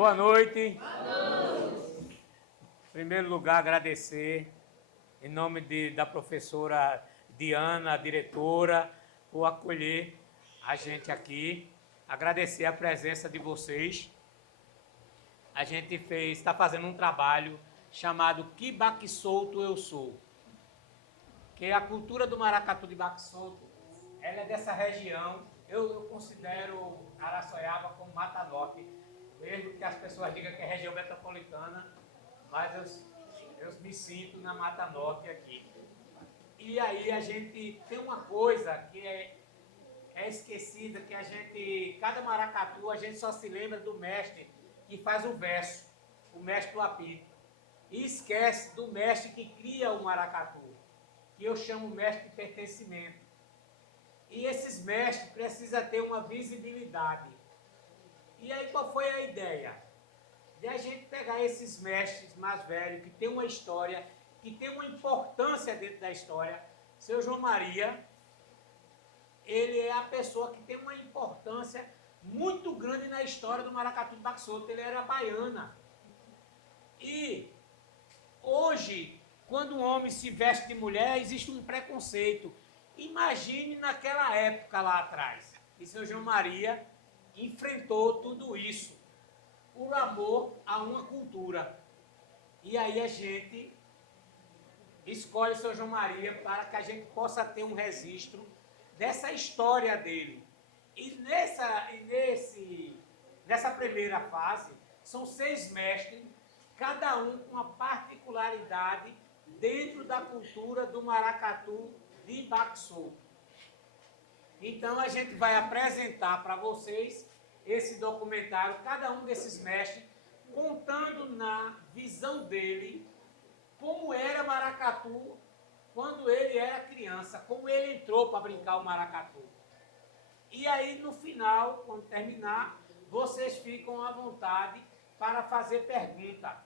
Boa noite. Em primeiro lugar, agradecer, em nome da professora Diana, a diretora, por acolher a gente aqui. Agradecer a presença de vocês. A gente está fazendo um trabalho chamado Que Baque Solto Eu Sou. Que a cultura do maracatu de baque solto, ela é dessa região. Eu considero Araçoiaba como Mata Norte, mesmo que as pessoas digam que é região metropolitana, mas eu me sinto na Mata Norte aqui. E aí a gente tem uma coisa que é esquecida, que a gente, cada maracatu, a gente só se lembra do mestre que faz o verso, o mestre do apito. E esquece do mestre que cria o maracatu, que eu chamo mestre de pertencimento. E esses mestres precisam ter uma visibilidade. E aí qual foi a ideia? De a gente pegar esses mestres mais velhos, que tem uma história, que tem uma importância dentro da história. Seu João Maria, ele é a pessoa que tem uma importância muito grande na história do maracatu de baque solto. Ele era baiana. E hoje, quando um homem se veste de mulher, existe um preconceito. Imagine naquela época lá atrás. E seu João Maria enfrentou tudo isso por amor a uma cultura. E aí a gente escolhe seu João Maria para que a gente possa ter um registro dessa história dele. E nessa primeira fase, são 6 mestres, cada um com uma particularidade dentro da cultura do maracatu de baque solto. Então a gente vai apresentar para vocês esse documentário, cada um desses mestres, contando na visão dele como era maracatu quando ele era criança, como ele entrou para brincar o maracatu. E aí no final, quando terminar, vocês ficam à vontade para fazer pergunta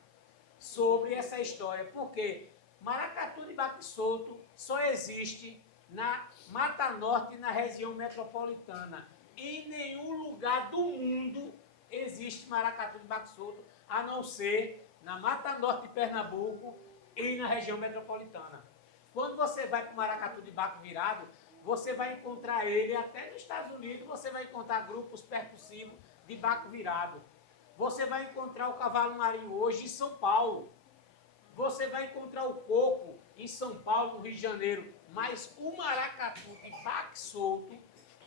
sobre essa história, porque maracatu de baque solto só existe na Mata Norte e na região metropolitana. Em nenhum lugar do mundo existe maracatu de baque solto, a não ser na Mata Norte de Pernambuco e na região metropolitana. Quando você vai para o maracatu de baque virado, você vai encontrar ele, até nos Estados Unidos, você vai encontrar grupos percussivos de baque virado. Você vai encontrar o cavalo marinho hoje em São Paulo. Você vai encontrar o coco em São Paulo, no Rio de Janeiro. Mas o maracatu de baque solto,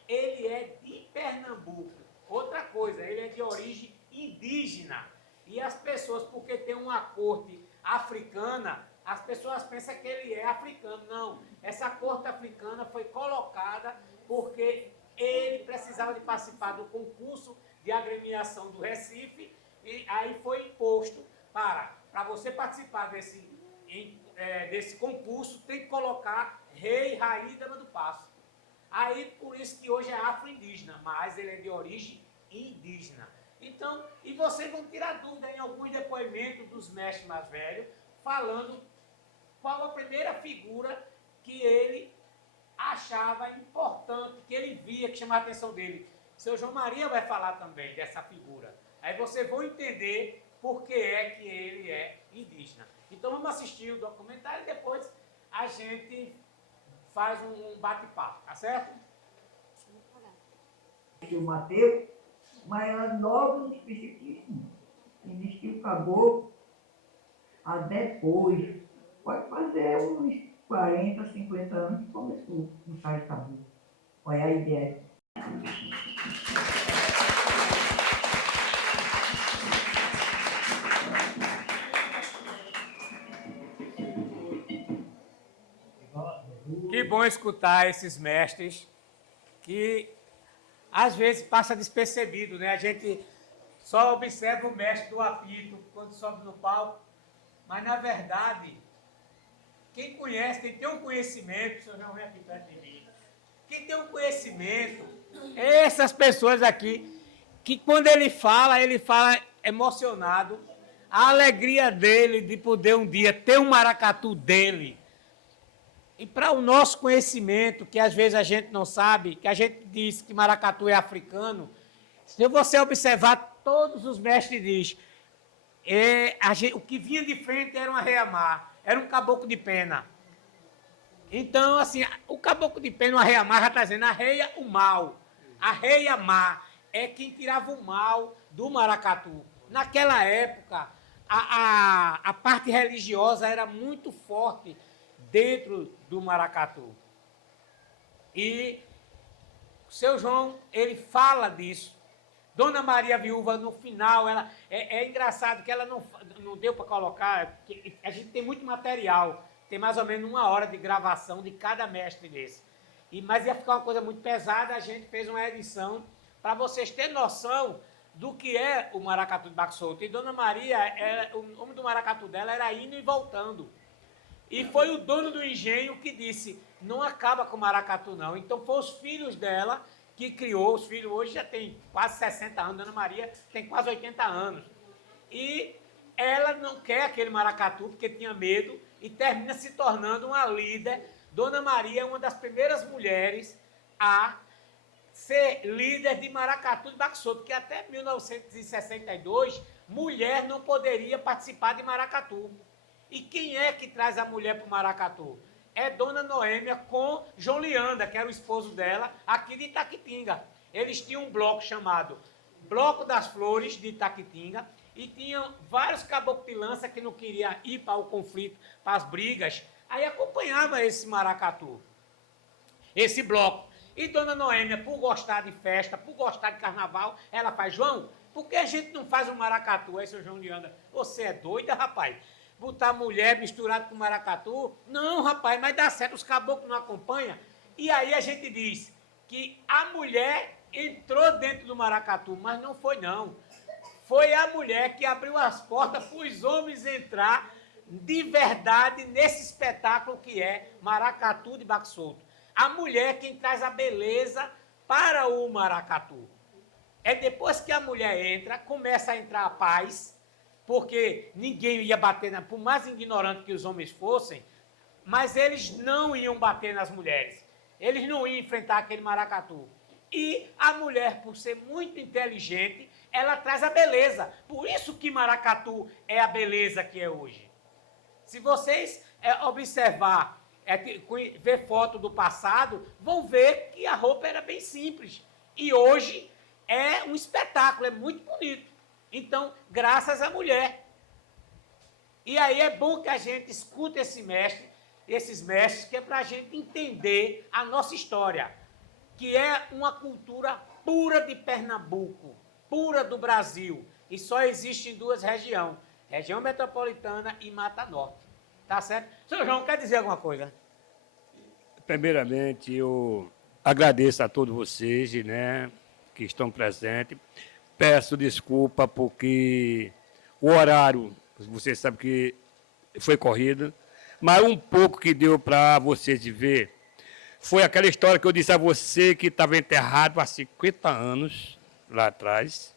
ele é de Pernambuco. Outra coisa, ele é de origem indígena. E as pessoas, porque tem uma corte africana, as pessoas pensam que ele é africano. Não, essa corte africana foi colocada porque ele precisava de participar do concurso de agremiação do Recife, e aí foi imposto para você participar desse concurso, tem que colocar rei, rainha e dama do passo. Aí, por isso que hoje é afro-indígena, mas ele é de origem indígena. Então, e vocês vão tirar dúvida em alguns depoimentos dos mestres mais velhos, falando qual a primeira figura que ele achava importante, que ele via, que chamava a atenção dele. Seu João Maria vai falar também dessa figura. Aí vocês vão entender por que é que ele é indígena. Então vamos assistir o documentário e depois a gente faz um bate-papo, tá certo? O Mateus, mas é novo no espiritismo. Ele diz que o caboclo, a depois, pode fazer uns 40, 50 anos que começou a usar esse caboclo. Qual é a ideia? Que bom escutar esses mestres que às vezes passa despercebido, né? A gente só observa o mestre do apito quando sobe no palco, mas na verdade, quem conhece, quem tem um conhecimento, o senhor não vem aqui perto de mim, quem tem um conhecimento, essas pessoas aqui, que quando ele fala emocionado, a alegria dele de poder um dia ter um maracatu dele. E para o nosso conhecimento, que às vezes a gente não sabe, que a gente diz que maracatu é africano, Se você observar, todos os mestres dizem, o que vinha de frente era uma reia-mar, era um caboclo de pena. Então, assim, o caboclo de pena, uma reia-mar, já está dizendo, arreia o mal. A reia-mar é quem tirava o mal do maracatu. Naquela época, a parte religiosa era muito forte dentro do maracatu. E o seu João, ele fala disso. Dona Maria Viúva, no final, ela é engraçado que ela não deu para colocar, a gente tem muito material, tem mais ou menos 1 hora de gravação de cada mestre desse. Mas ia ficar uma coisa muito pesada, a gente fez uma edição para vocês terem noção do que é o maracatu de Baque Solto. E Dona Maria, o nome do maracatu dela era indo e voltando. E foi o dono do engenho que disse, não acaba com o maracatu não. Então foram os filhos dela que criou, os filhos hoje já tem quase 60 anos, Dona Maria tem quase 80 anos. E ela não quer aquele maracatu porque tinha medo e termina se tornando uma líder. Dona Maria é uma das primeiras mulheres a ser líder de maracatu de Baque Solto, porque até 1962, mulher não poderia participar de maracatu. E quem é que traz a mulher para o maracatu? É Dona Noêmia com João Leanda, que era o esposo dela, aqui de Itaquitinga. Eles tinham um bloco chamado Bloco das Flores de Itaquitinga e tinham vários caboclos de lança que não queriam ir para o conflito, para as brigas. Aí acompanhava esse maracatu, esse bloco. E Dona Noêmia, por gostar de festa, por gostar de carnaval, ela faz, João, por que a gente não faz um maracatu? Aí seu João Leanda, você é doida, rapaz? Botar mulher misturada com maracatu? Não, rapaz, mas dá certo, os caboclos não acompanham. E aí a gente diz que a mulher entrou dentro do maracatu, mas não foi não. Foi a mulher que abriu as portas para os homens entrar de verdade nesse espetáculo que é Maracatu de Baque Solto. A mulher quem traz a beleza para o maracatu. É depois que a mulher entra, começa a entrar a paz, porque ninguém ia bater, por mais ignorante que os homens fossem, mas eles não iam bater nas mulheres. Eles não iam enfrentar aquele maracatu. E a mulher, por ser muito inteligente, ela traz a beleza. Por isso que maracatu é a beleza que é hoje. Se vocês observar, ver foto do passado, vão ver que a roupa era bem simples. E hoje é um espetáculo, é muito bonito. Então, graças à mulher. E aí é bom que a gente escute esses mestres, que é para a gente entender a nossa história, que é uma cultura pura de Pernambuco, pura do Brasil, e só existe em 2 regiões, região metropolitana e Mata Norte. Tá certo? Senhor João, quer dizer alguma coisa? Primeiramente, eu agradeço a todos vocês, né, que estão presentes. Peço desculpa porque o horário, você sabe que foi corrido, mas um pouco que deu para vocês ver foi aquela história que eu disse a você que estava enterrado há 50 anos lá atrás.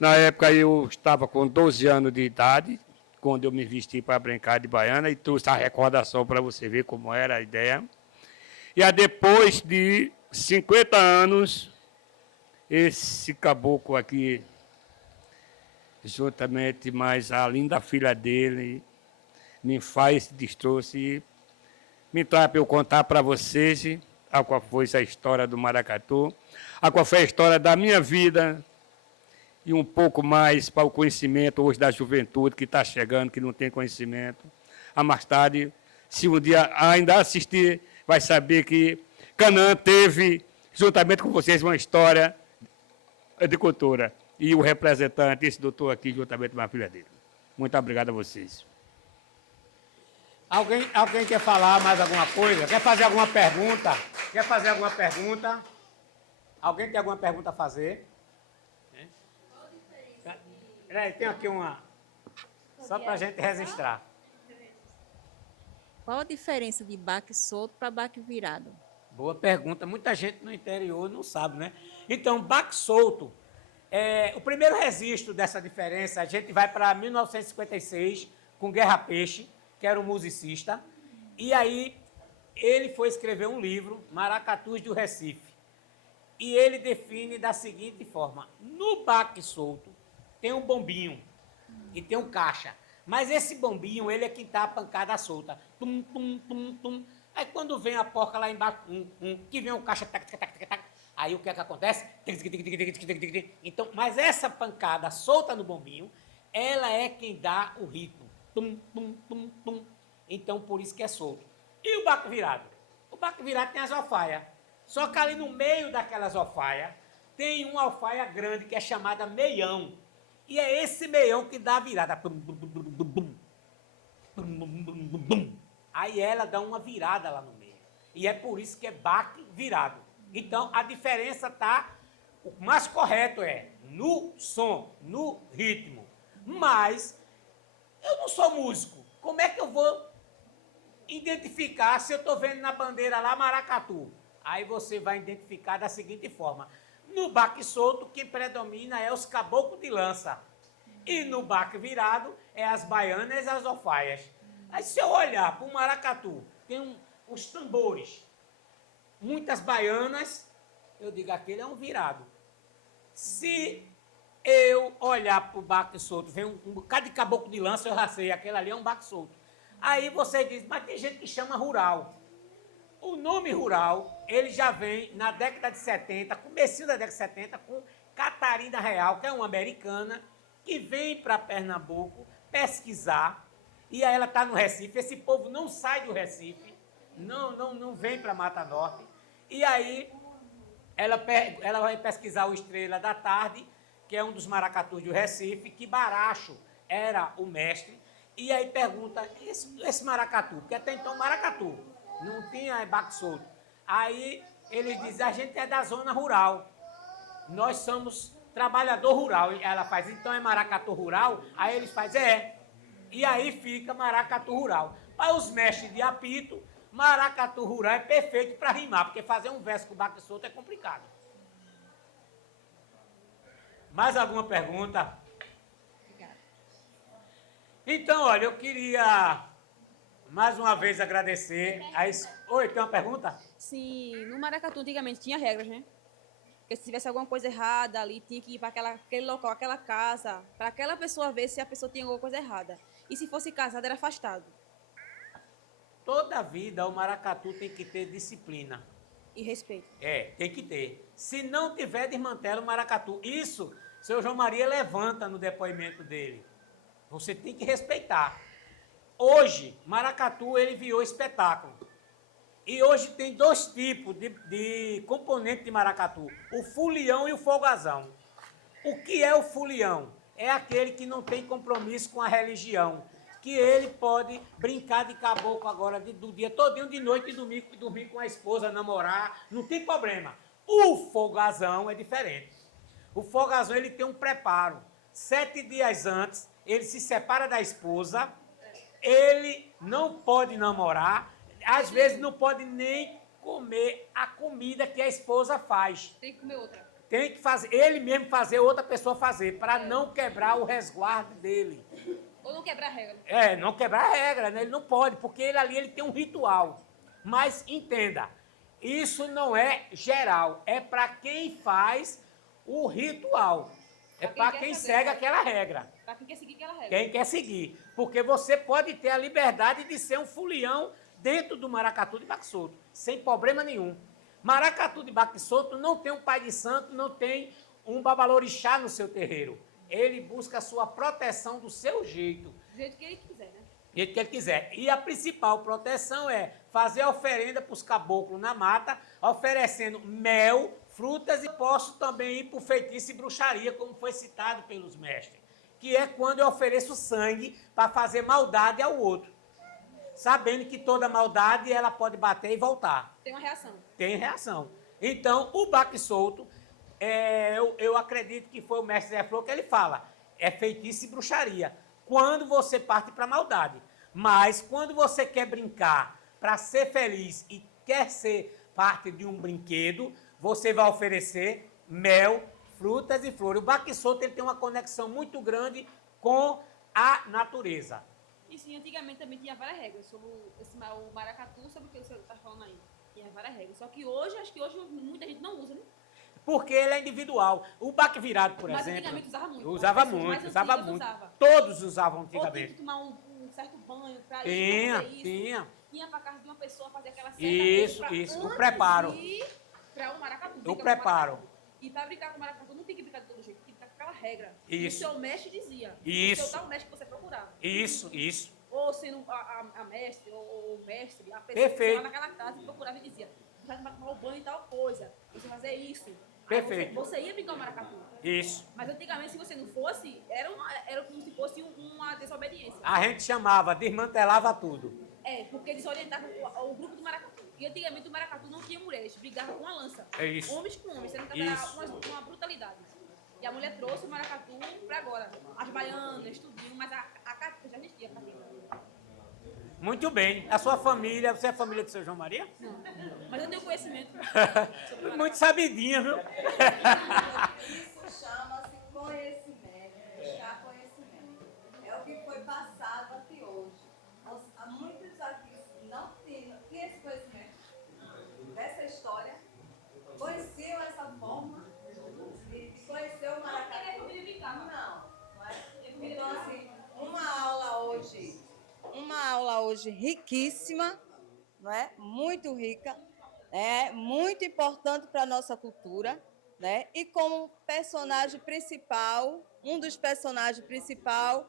Na época eu estava com 12 anos de idade, quando eu me vesti para brincar de baiana e trouxe a recordação para você ver como era a ideia. E aí, depois de 50 anos, esse caboclo aqui, juntamente mais a linda filha dele, me faz esse destroço e me traz para eu contar para vocês a qual foi essa história do maracatu, a qual foi a história da minha vida e um pouco mais para o conhecimento hoje da juventude que está chegando, que não tem conhecimento. A mais tarde, se um dia ainda assistir, vai saber que Canaã teve, juntamente com vocês, uma história de cultura. E o representante, esse doutor aqui, juntamente com a filha dele. Muito obrigado a vocês. Alguém quer falar mais alguma coisa? Quer fazer alguma pergunta? Quer fazer alguma pergunta? Alguém tem alguma pergunta a fazer? Peraí, tem aqui uma. Só para a gente registrar. Qual a diferença de baque solto para baque virado? Boa pergunta. Muita gente no interior não sabe, né? Então, baque solto. O primeiro registro dessa diferença, a gente vai para 1956, com Guerra Peixe, que era um musicista. E aí, ele foi escrever um livro, Maracatus do Recife. e ele define da seguinte forma: no baque solto tem um bombinho e tem um caixa, mas esse bombinho ele é quem dá a pancada solta. Tum, tum, tum, tum. Aí quando vem a porca lá embaixo, que vem o caixa, tac, tac, tac, tac, aí o que é que acontece? Então, mas essa pancada solta no bombinho, ela é quem dá o ritmo. Tum, tum, tum, tum. Então, por isso que é solto. E o baque virado? O baque virado tem as alfaias. Só que ali no meio daquelas alfaias, tem uma alfaia grande que é chamada meião. E é esse meião que dá a virada. Bum, bum, bum, bum, bum, bum, bum, bum, bum, bum. Aí ela dá uma virada lá no meio. E é por isso que é baque virado. Então, a diferença está... O mais correto é no som, no ritmo. Mas, eu não sou músico. Como é que eu vou identificar se eu estou vendo na bandeira lá maracatu? Aí você vai identificar da seguinte forma. No baque solto, quem predomina é os caboclos de lança. E no baque virado, é as baianas e as alfaias. Aí se eu olhar para o maracatu, tem os tambores, muitas baianas, eu digo, aquele é um virado. Se eu olhar para o baque solto, vem um bocado de caboclo de lança, eu já sei, aquele ali é um baque solto. Aí você diz, mas tem gente que chama rural. O nome rural, ele já vem na década de 70, comecinho da década de 70, com Catarina Real, que é uma americana, que vem para Pernambuco pesquisar, e aí ela está no Recife. Esse povo não sai do Recife, não vem para Mata Norte, e aí ela vai pesquisar o Estrela da Tarde, que é um dos maracatus do Recife, que Baracho era o mestre, e aí pergunta, esse maracatu, porque até então maracatu, não tinha baque solto. Aí eles dizem, a gente é da zona rural, nós somos trabalhador rural. E ela faz, então é maracatu rural? Aí eles fazem, é. E aí fica maracatu rural. Para os mestres de apito, maracatu rural é perfeito para rimar, porque fazer um verso com baque solto é complicado. Mais alguma pergunta? Obrigada. Então, olha, eu queria mais uma vez agradecer. Oi, tem uma pergunta? Sim, no maracatu antigamente tinha regras, né? Porque se tivesse alguma coisa errada ali, tinha que ir para aquele local, aquela casa, para aquela pessoa ver se a pessoa tinha alguma coisa errada. E se fosse casado, era afastado. Toda vida o maracatu tem que ter disciplina. E respeito. É, tem que ter. Se não tiver, desmantela o maracatu. Isso, seu João Maria levanta no depoimento dele. Você tem que respeitar. Hoje, maracatu, ele virou espetáculo. E hoje tem dois tipos de componente de maracatu. O fulião e o folgazão. O que é o fulião? É aquele que não tem compromisso com a religião. Que ele pode brincar de caboclo agora do dia todinho, de noite, e dormir com a esposa, namorar, não tem problema. O folgazão é diferente. O folgazão, ele tem um preparo. 7 dias antes, ele se separa da esposa, ele não pode namorar, às vezes não pode nem comer a comida que a esposa faz. Tem que comer outra. Tem que fazer, ele mesmo fazer, outra pessoa fazer, para não quebrar o resguardo dele. Ou não quebrar a regra. É, não quebrar a regra, né? Ele não pode, porque ele ali ele tem um ritual. Mas entenda, isso não é geral, é para quem faz o ritual. É para quem segue aquela regra. Para quem quer seguir aquela regra. Quem quer seguir. Porque você pode ter a liberdade de ser um fulião dentro do maracatu de baque solto, sem problema nenhum. Maracatu de baque solto não tem um pai de santo, não tem um babalorixá no seu terreiro. Ele busca a sua proteção do seu jeito. Do jeito que ele quiser, né? Do jeito que ele quiser. E a principal proteção é fazer a oferenda para os caboclos na mata, oferecendo mel, frutas, e posso também ir para o feitiço e bruxaria, como foi citado pelos mestres, que é quando eu ofereço sangue para fazer maldade ao outro, sabendo que toda maldade ela pode bater e voltar. Tem uma reação. Tem reação. Então, o baque solto, eu acredito que foi o mestre Zé Flor que ele fala, é feitiço e bruxaria, quando você parte para a maldade. Mas quando você quer brincar para ser feliz e quer ser parte de um brinquedo, você vai oferecer mel, frutas e flores. O baque solto ele tem uma conexão muito grande com a natureza. E sim, antigamente também tinha várias regras sobre o maracatu, sobre o que você está falando aí. Tinha várias regras. Só que hoje, acho que hoje muita gente não usa, né? Porque ele é individual. O baque virado, por Mas exemplo. antigamente usava muito. Usava As pessoas muito, mais usava antigas muito. usavam. Todos usavam Ou tinha que antigamente. tomar um certo banho para Tinha, fazer isso. tinha. Ia para casa de uma pessoa fazer aquela certa Isso, coisa pra isso, o antes preparo. de ir para o maracatu. O brincar com preparo. maracatu. E para brincar com o maracatu não tem que brincar de todo jeito, tem que brincar com aquela regra. Isso. E o seu mestre dizia. Isso. O seu tal mestre que você procurava. Isso, isso. Ou sendo a mestre, ou o mestre, a pessoa Perfeito. que ia lá naquela casa e procurava e dizia, você vai tomar o banho e tal coisa, você vai fazer isso. Aí Perfeito. Você ia brincar o maracatu. Isso. Mas antigamente, se você não fosse, era como se fosse uma desobediência. A gente chamava, desmantelava tudo. Porque desorientava o grupo do maracatu. E antigamente o maracatu não tinha mulheres, brigava com a lança. É isso. Homens com homens, sendo que Isso. era uma brutalidade. E a mulher trouxe o maracatu pra agora. As baianas, tudinho, mas a catinga já existia, a catinga. Muito bem. A sua família, você é família do seu João Maria? Mas eu tenho conhecimento. Muito sabidinha, viu? Isso chama-se conhecimento, buscar conhecimento. É o que foi passado aqui hoje. Há muitos aqui não tinham esse conhecimento dessa história, conheciam essa forma de conhecer o maracatu. Não é? Então, assim, uma aula hoje riquíssima, não é? Muito rica, é muito importante para a nossa cultura, né? E como personagem principal, um dos personagens principais,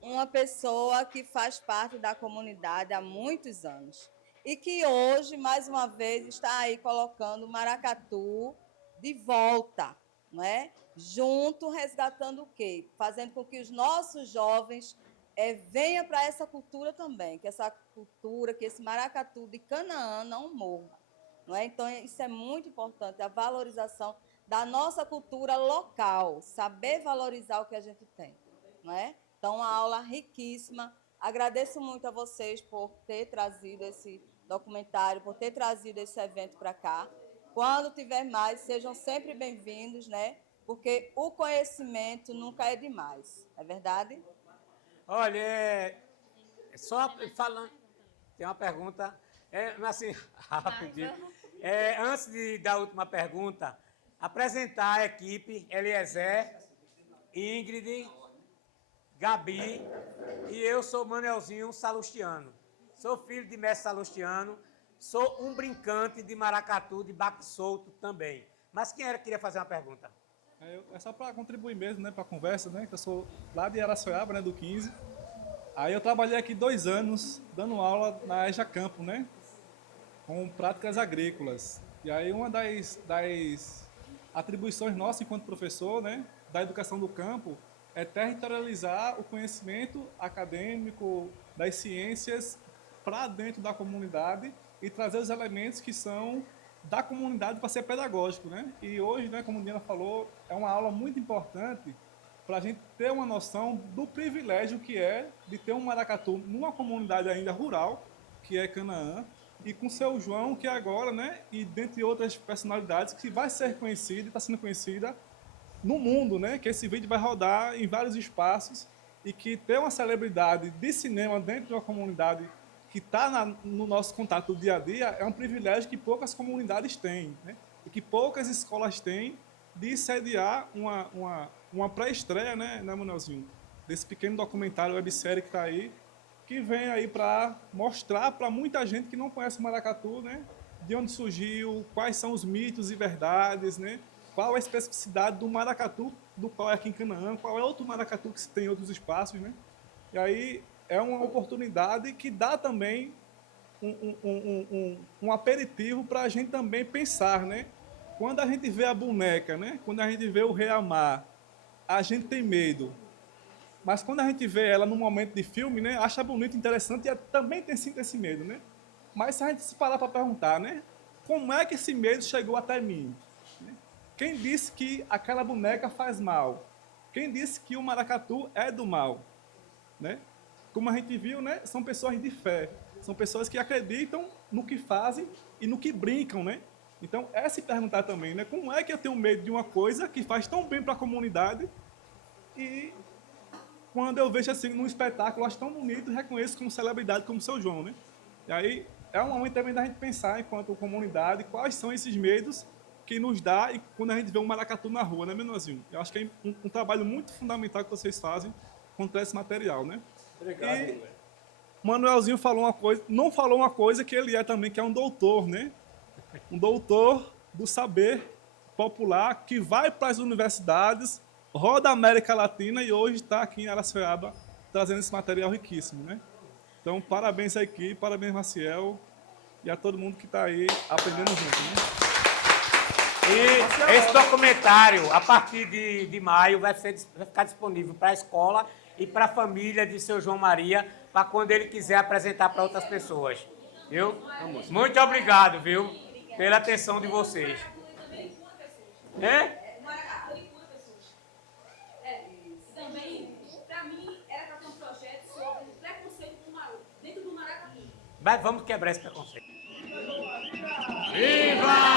uma pessoa que faz parte da comunidade há muitos anos e que hoje, mais uma vez, está aí colocando o maracatu de volta, não é? Junto, resgatando o quê? Fazendo com que os nossos jovens venham para essa cultura também, que essa cultura, que esse maracatu de Canaã não morra. Não é? Então, isso é muito importante, a valorização da nossa cultura local, saber valorizar o que a gente tem. Não é? Então, uma aula riquíssima. Agradeço muito a vocês por ter trazido esse documentário, por ter trazido esse evento para cá. Quando tiver mais, sejam sempre bem-vindos, né? Porque o conhecimento nunca é demais, é verdade? Olha, só falando, tem uma pergunta, assim, rapidinho. Antes da última pergunta, apresentar a equipe Eliezer, Ingrid, Gabi e eu sou Manuelzinho Salustiano. Sou filho de mestre Salustiano, sou um brincante de maracatu, de baque solto também. Mas quem era que queria fazer uma pergunta? É só para contribuir mesmo, né, para a conversa, né, que eu sou lá de Araçoiaba, né, do 15. Aí eu trabalhei aqui 2 anos dando aula na EJA Campo, né, com práticas agrícolas. E aí uma das atribuições nossas enquanto professor, né, da educação do campo, é territorializar o conhecimento acadêmico das ciências para dentro da comunidade e trazer os elementos que são da comunidade para ser pedagógico, né? E hoje, né, como a Diana falou, é uma aula muito importante para a gente ter uma noção do privilégio que é de ter um maracatu numa comunidade ainda rural, que é Canaã, e com seu João, que é agora, né, e dentre outras personalidades, que vai ser conhecida e está sendo conhecida no mundo, né, que esse vídeo vai rodar em vários espaços e que ter uma celebridade de cinema dentro de uma comunidade que está no nosso contato do dia a dia é um privilégio que poucas comunidades têm, né? E que poucas escolas têm de sediar uma pré-estreia, né, Manuelzinho? Desse pequeno documentário, websérie que está aí, que vem aí para mostrar para muita gente que não conhece o maracatu, né, de onde surgiu, quais são os mitos e verdades, né? Qual a especificidade do maracatu, do qual é aqui em Canaã, qual é outro maracatu que se tem em outros espaços, né? E aí é uma oportunidade que dá também um aperitivo para a gente também pensar, né? Quando a gente vê a boneca, né? Quando a gente vê o Rei Amar, a gente tem medo. Mas quando a gente vê ela num momento de filme, né? Acha bonito, interessante e também sinto esse medo, né? Mas se a gente se parar para perguntar, né? Como é que esse medo chegou até mim? Quem disse que aquela boneca faz mal? Quem disse que o maracatu é do mal? Né? Como a gente viu, né, são pessoas de fé, são pessoas que acreditam no que fazem e no que brincam, né? Então, é se perguntar também, né, como é que eu tenho medo de uma coisa que faz tão bem para a comunidade e quando eu vejo assim num espetáculo, acho tão bonito, reconheço como celebridade, como Seu João, né? E aí é um momento também da gente pensar, enquanto comunidade, quais são esses medos que nos dá e quando a gente vê um maracatu na rua, né, Menorzinho? Eu acho que é um trabalho muito fundamental que vocês fazem contra esse material, né? Obrigado, E Lué. o Manuelzinho falou uma coisa, não falou uma coisa que ele é também, que é um doutor, né? Um doutor do saber popular que vai para as universidades, roda a América Latina e hoje está aqui em Araçoiaba trazendo esse material riquíssimo, né? Então, parabéns à equipe, parabéns, Maciel, e a todo mundo que está aí aprendendo junto, né? E esse documentário, a partir de maio, vai ficar disponível para a escola e para a família de seu João Maria, para quando ele quiser apresentar para outras pessoas. Viu? Muito obrigado, viu? Pela atenção de vocês. É? Também, para mim, era para ter um projeto sobre preconceito dentro do maracatu. Mas vamos quebrar esse preconceito. Viva!